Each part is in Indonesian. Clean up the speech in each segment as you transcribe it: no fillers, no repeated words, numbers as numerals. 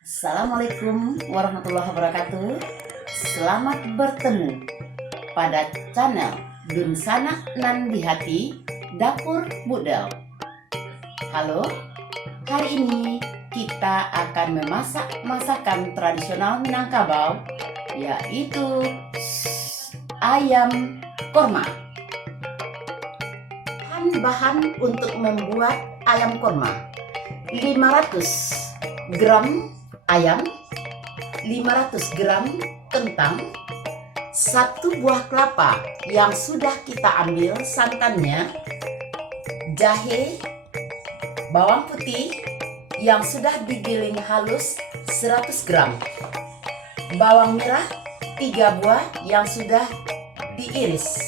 Assalamualaikum warahmatullahi wabarakatuh. Selamat bertemu pada channel Dunsana Nan di Hati Dapur Budel. Halo, hari ini kita akan memasak masakan tradisional Minangkabau, yaitu ayam korma. Bahan untuk membuat ayam korma: 500 gram ayam, 500 gram kentang, 1 buah kelapa yang sudah kita ambil santannya, jahe, bawang putih yang sudah digiling halus 100 gram, bawang merah 3 buah yang sudah diiris,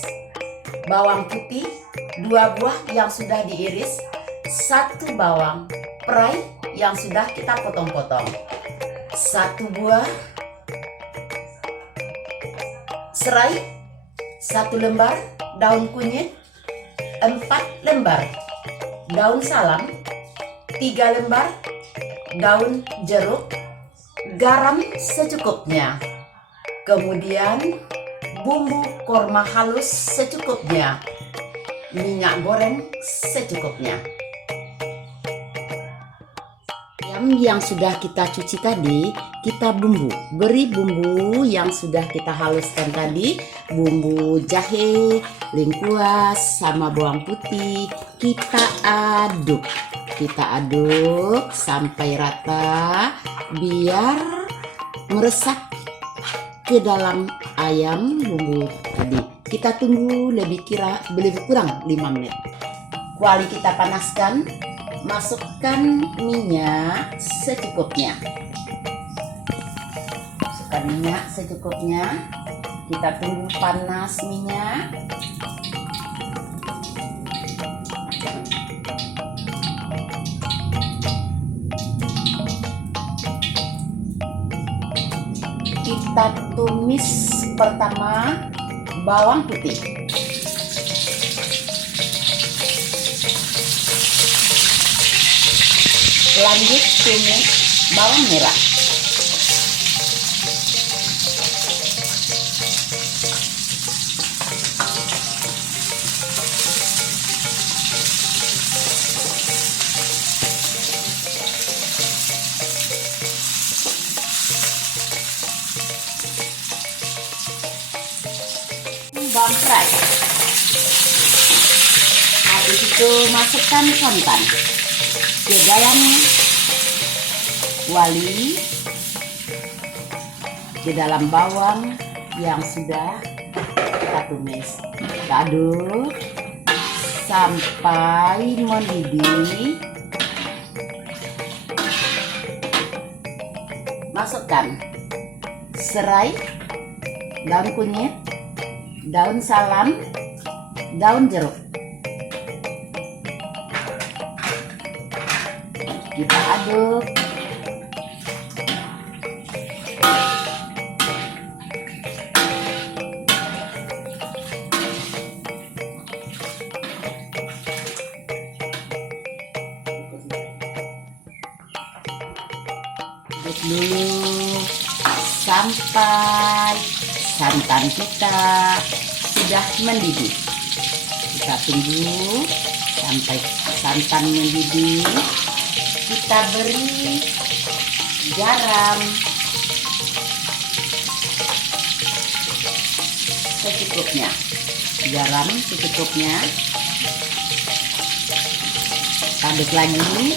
bawang putih 2 buah yang sudah diiris, 1 bawang perai yang sudah kita potong-potong, 1 buah serai, 1 lembar daun kunyit, 4 lembar daun salam, 3 lembar daun jeruk, garam secukupnya, kemudian bumbu korma halus secukupnya, minyak goreng secukupnya. Ayam yang sudah kita cuci tadi, kita beri bumbu yang sudah kita haluskan tadi, bumbu jahe, lengkuas, sama bawang putih. Kita aduk sampai rata biar meresap ke dalam ayam bumbu tadi. Kita tunggu lebih kurang 5 menit. Kuali kita panaskan. Masukkan minyak secukupnya. Kita tunggu panas minyak. Kita tumis pertama bawang putih. Lanjut tumis bawang merah. Bawang perai. Habis itu masukkan santan ke dalam kuali, ke dalam bawang yang sudah kita tumis. Kita aduk sampai mendidih. Masukkan serai, daun kunyit, daun salam, daun jeruk. Kita aduk. Aduk dulu sampai santan kita sudah mendidih. Kita tunggu sampai santan mendidih. Kita beri garam secukupnya. Aduk lagi.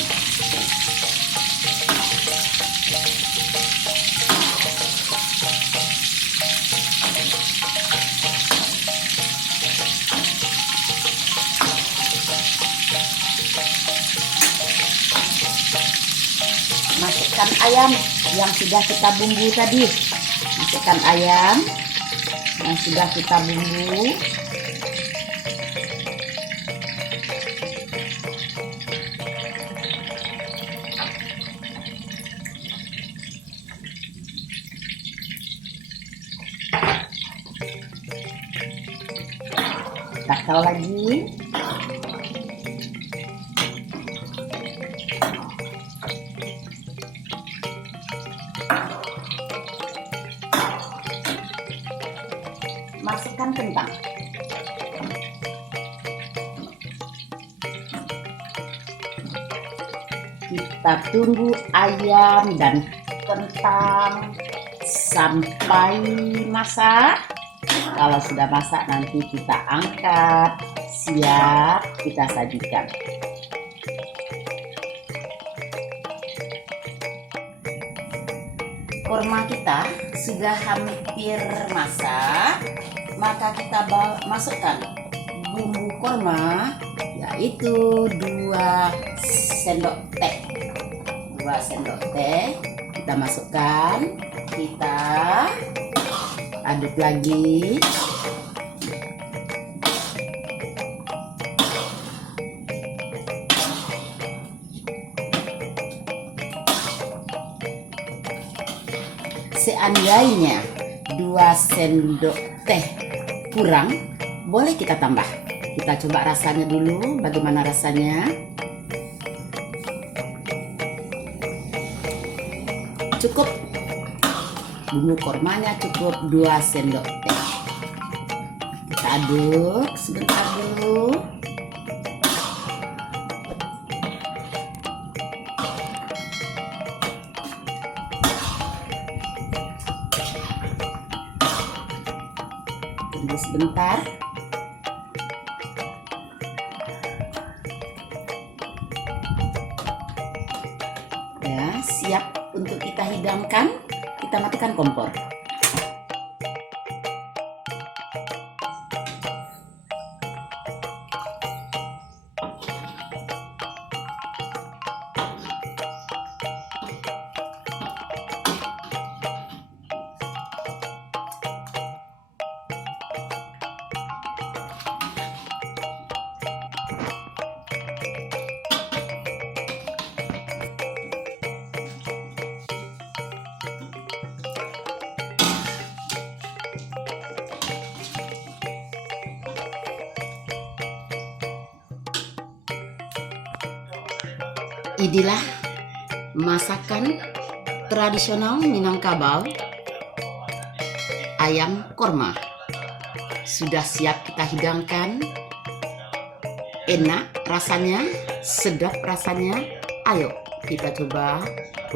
Masukkan ayam yang sudah kita bumbu tadi. Takal lagi. Kita tunggu ayam dan kentang sampai masak. Kalau sudah masak nanti kita angkat, siap kita sajikan. Korma kita sudah hampir masak, maka kita masukkan bumbu korma, yaitu 2 sendok teh. 2 sendok teh kita masukkan, kita aduk lagi. Seandainya 2 sendok teh kurang, boleh kita tambah. Kita coba rasanya dulu, bagaimana rasanya. Cukup, bumbu kormanya cukup 2 sendok teh. Kita aduk sebentar dulu. Tunggu sebentar. Ya, siap untuk kita hidangkan. Kita matikan kompor. Inilah masakan tradisional Minangkabau, ayam korma. Sudah siap kita hidangkan. Enak rasanya, sedap rasanya. Ayo kita coba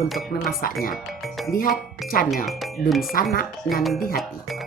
untuk memasaknya. Lihat channel Dun Sanak Nan di Hati.